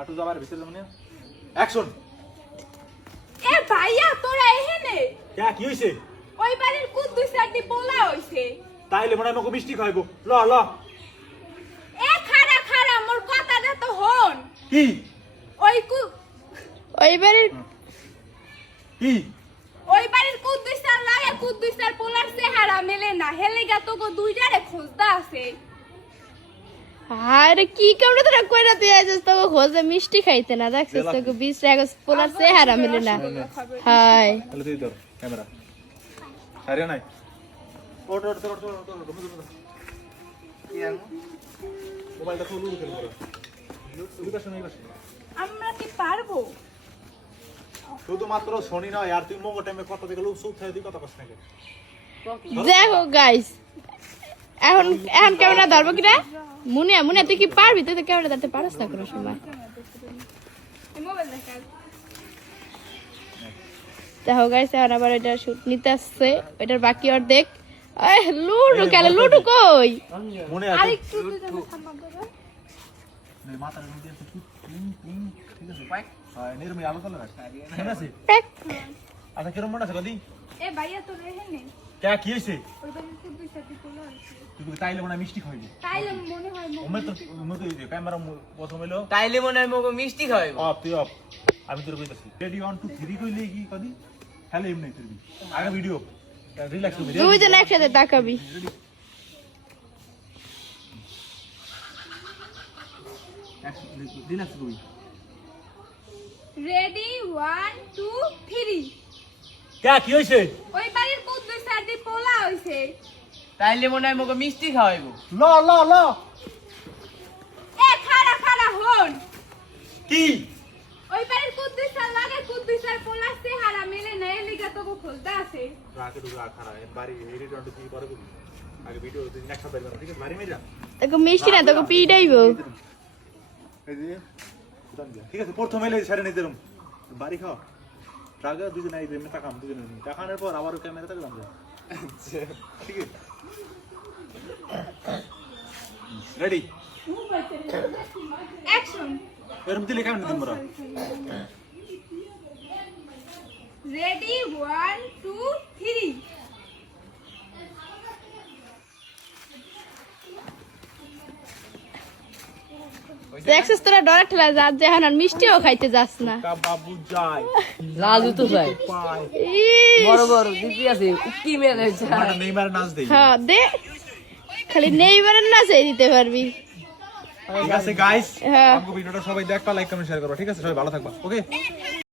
হাঁটু যাবার ভিতরে যাবেন অ্যাকশন এ ভাইয়া তোরা এখানে কি হইছে ওই বাড়ির কুদ্দুস চারটি পোলা হইছে তাইলে মনে হয় আমাকে মিষ্টি খাইবো ল ল এ খাড়া খাড়া মোর কথাটা তো হন কি ওই বাড়ির কি ওই বাড়ির কুদ্দুস চার লাগে কুদ্দুস চার পোলার চেহারা মেলে না হেলেগা তোকে দুইটারে খোঁজদা আছে আরে কি কামড়ে তোরা কইরা তুই আইছিস তোকে খোঁজে মিষ্টি খাইতে না দেখছিস তোকে 20 টাকা পোলার চেহারা মিলে না হাই তাহলে তুই ধর ক্যামেরা সারিও নাই ওট ওট ওট ওট কি আর মোবাইলটা খুলে উঠে পড়ো লুকাস নাই বাস আমরা কি পারবো শুধুমাত্র শনি নয় আর তুই মঙ্গল টাইমে কত থেকে লোক সুখ খাই তুই কথা কস নাকি দেখো গাইস এখন এখন ক্যামেরা ধরবো কিনা মুনিয়া তুই কি পারবি তুই তো ক্যামেরা ধরতে পারছ না কোনো সময় মোবাইল দেখা দেখো গাইস এখন আবার এটা শুট নিতে আসছে এটার বাকি অর্ধেক এই লুডু খেলে লুডু কই মনে আর আছে একটু দুইটা সামনে দেবে মাথার মধ্যে একটু টিং টিং ঠিক আছে পাই হ্যাঁ নির্মল আলো চলে আসে ঠিক আছে প্যাক। আচ্ছা কিরম মনে আছে কদি এ ভাইয়া তোরা এখানে কি হইছে ওই বাড়ির কুদ্দুস চারটি পোলা হইছে তুই তাইলে মনে হয় মিষ্টি খাইবি তাইলে মনে হয় ওমে তো ক্যামেরা প্রথম এলো তাইলে মনে হয় মগো মিষ্টি খাওয়াইবো অফ তুই অফ আমি তোর কইতাছি রেডি 1 2 3 কইলে কি কদি হ্যালো এমনি তুই আগে ভিডিও রিল্যাক্স করবি দুইজন একসাথে তাকাবি রিল্যাক্স করবি রেডি 1 2 3 কি হইছে ওই বাড়ির কুদ্দুস চারটি পোলা হইছে তাইলে মনে হয় মগো মিষ্টি খাওয়াইবো ল ল ল এ খাড়া খাড়া হন কি ওই বাড়ির কুদ্দুস চার লাগে কুদ্দুস চার পোলার চেহারা মেলে না এলিগা তোকে খোঁজদা আছে রাকে দুগা খারা এর বাড়ি এই রেডি 1 2 3 পরে করবি আগে ভিডিও দিন একটা বের কর ঠিক আছে বাড়ি মেরা তোকে মিষ্টি না তোকে পিটাইবো এই যে ঠিক আছে প্রথমে এলে সারে নিতে রুম বাড়ি খাও রাগে দুজন আইবে এমনি টাকাম দুজন টাকানোর পর আবার ক্যামেরা থাকলাম যা ঠিক আছে রেডি অ্যাকশন এরম দিলে কেমন দিন মোরা রেডি 1 2 3 দেখছিস তোরা ডরা ঠেলা যা যেহান আর মিষ্টিও খাইতে যাস না বাবু যাই লাজু তো যাই পাই ইস, বড় বড় দিদি আছে কি মেরে মানে নেইমার নাচ দেই হ্যাঁ দে খালি নেইবারের না চাই দিতে পারবি ঠিক আছে গাইস হ্যাঁ আমাকে ভিডিওটা সবাই দেখবা লাইক কমেন্ট শেয়ার করো ঠিক আছে সবাই ভালো থাকবা ওকে